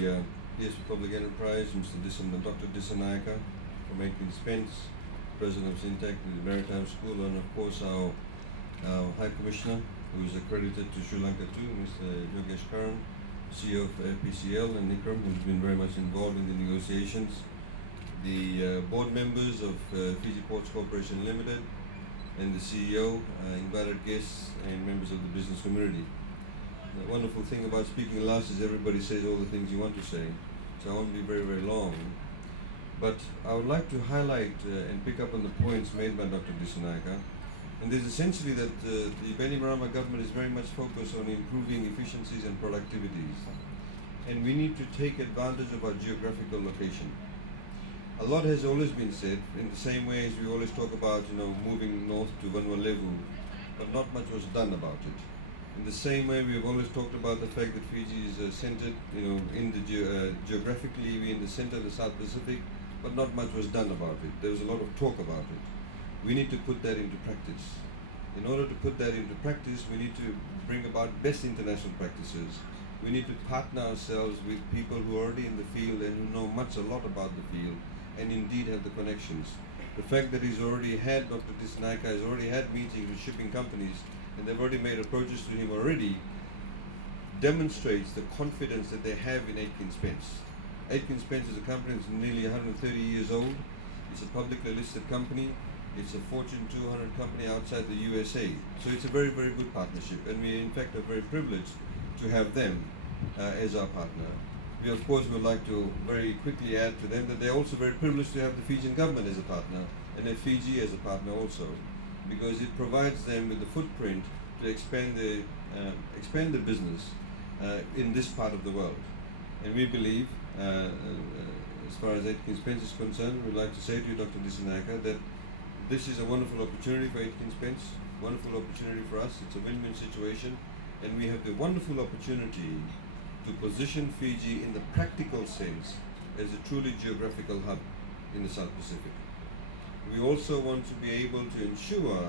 PS Public Enterprise, Dr. Dissanayake from Aitken, Spence, President of Syntac, the Maritime School, and of course our High Commissioner, who is accredited to Sri Lanka too, Mr. Yogesh Karan, CEO of FPCL, and Nikram, who's been very much involved in the negotiations, the board members of Fiji Ports Corporation Limited, and the CEO, invited guests, and members of the business community. The wonderful thing about speaking last is everybody says all the things you want to say, so I won't be very, very long. But I would like to highlight and pick up on the points made by Dr. Dissanayake. And there's essentially that the Bainimarama government is very much focused on improving efficiencies and productivities. And we need to take advantage of our geographical location. A lot has always been said, in the same way as we always talk about, moving north to Vanuatu, but not much was done about it. In the same way, we have always talked about the fact that Fiji is centered, in the geographically, we're in the center of the South Pacific, but not much was done about it. There was a lot of talk about it. We need to put that into practice. In order to put that into practice, we need to bring about best international practices. We need to partner ourselves with people who are already in the field and who know a lot about the field, and indeed have the connections. The fact that Dr. Dissanayake has already had meetings with shipping companies, and they've already made approaches to him already, demonstrates the confidence that they have in Aitken Spence. Aitken Spence is a company that's nearly 130 years old. It's a publicly listed company. It's a Fortune 200 company outside the USA. So it's a very, very good partnership, and we in fact are very privileged to have them as our partner. We of course would like to very quickly add to them that they're also very privileged to have the Fijian government as a partner, and have Fiji as a partner also, because it provides them with the footprint to expand the business in this part of the world. And we believe, as far as Aitken Spence is concerned, we'd like to say to you, Dr. Dissanayake, that this is a wonderful opportunity for Aitken Spence, wonderful opportunity for us. It's a win-win situation, and we have the wonderful opportunity to position Fiji in the practical sense as a truly geographical hub in the South Pacific. We also want to be able to ensure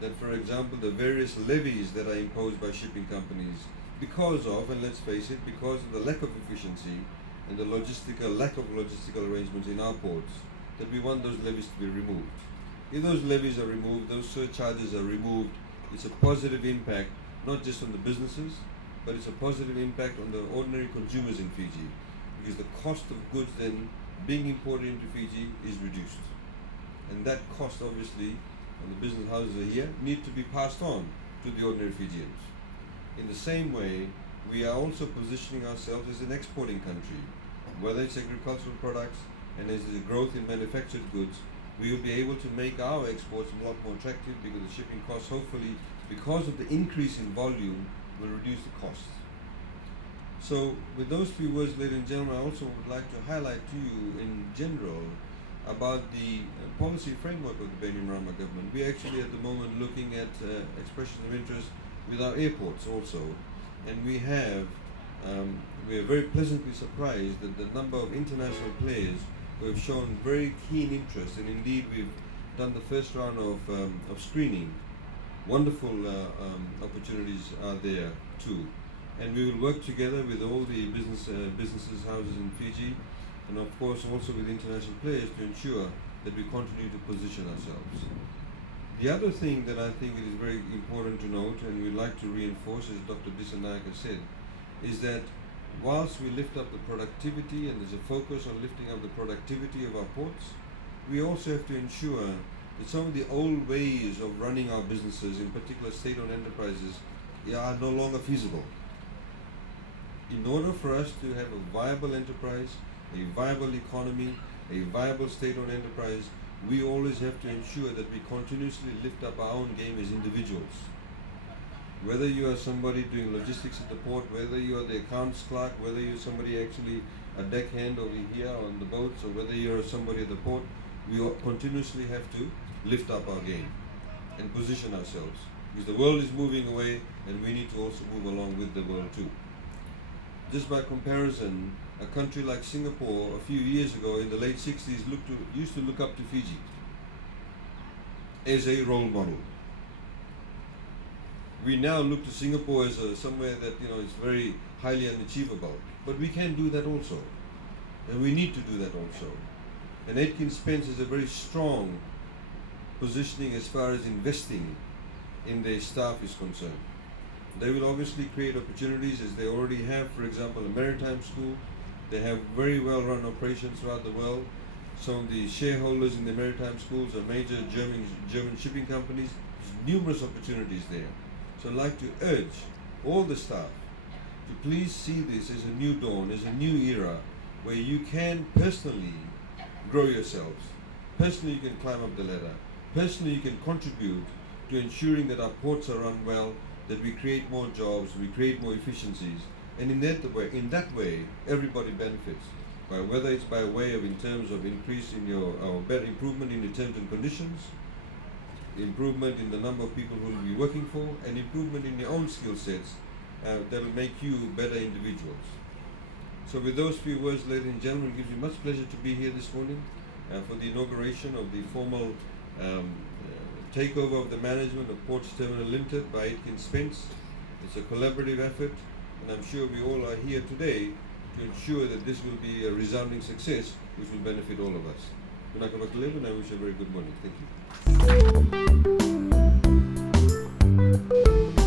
that, for example, the various levies that are imposed by shipping companies because of, and let's face it, because of the lack of efficiency and the lack of logistical arrangements in our ports, that we want those levies to be removed. If those levies are removed, those surcharges are removed, it's a positive impact, not just on the businesses, but it's a positive impact on the ordinary consumers in Fiji, because the cost of goods then being imported into Fiji is reduced. And that cost, obviously, when the business houses are here, need to be passed on to the ordinary Fijians. In the same way, we are also positioning ourselves as an exporting country, whether it's agricultural products and as the growth in manufactured goods. We will be able to make our exports a lot more attractive, because the shipping costs, hopefully, because of the increase in volume, will reduce the costs. So with those few words, ladies and gentlemen, I also would like to highlight to you in general about the policy framework of the Bainimarama government. We are actually at the moment looking at expressions of interest with our airports also, and we are very pleasantly surprised that the number of international players who have shown very keen interest, and indeed we've done the first round of screening. Wonderful opportunities are there too, and we will work together with all the businesses houses in Fiji, and of course also with international players, to ensure that we continue to position ourselves. The other thing that I think it is very important to note, and we'd like to reinforce, as Dr. Dissanayake said, is that whilst we lift up the productivity, and there's a focus on lifting up the productivity of our ports, we also have to ensure that some of the old ways of running our businesses, in particular state-owned enterprises, are no longer feasible. In order for us to have a viable enterprise, a viable economy, a viable state-owned enterprise, we always have to ensure that we continuously lift up our own game as individuals. Whether you are somebody doing logistics at the port, whether you are the accounts clerk, whether you're somebody actually a deckhand over here on the boats, or whether you're somebody at the port, we continuously have to lift up our game and position ourselves, because the world is moving away, and we need to also move along with the world too. Just by comparison, a country like Singapore a few years ago in the late 60s used to look up to Fiji as a role model. We now look to Singapore as somewhere that is very highly unachievable. But we can do that also, and we need to do that also. And Aitken Spence is a very strong positioning as far as investing in their staff is concerned. They will obviously create opportunities as they already have, for example, a maritime school. They have very well run operations throughout the world. Some of the shareholders in the maritime schools are major German shipping companies. There's numerous opportunities there. So I'd like to urge all the staff to please see this as a new dawn, as a new era, where you can personally grow yourselves. Personally you can climb up the ladder. Personally you can contribute to ensuring that our ports are run well, that we create more jobs, we create more efficiencies, and in that way, everybody benefits. Whether it's by way of in terms of increase in your better improvement in the terms and conditions, improvement in the number of people who will be working for, and improvement in your own skill sets that will make you better individuals. So with those few words, ladies and gentlemen, it gives me much pleasure to be here this morning for the inauguration of the formal takeover of the management of Ports Terminal Limited by Aitken Spence. It's a collaborative effort, and I'm sure we all are here today to ensure that this will be a resounding success which will benefit all of us. And I wish you a very good morning. Thank you.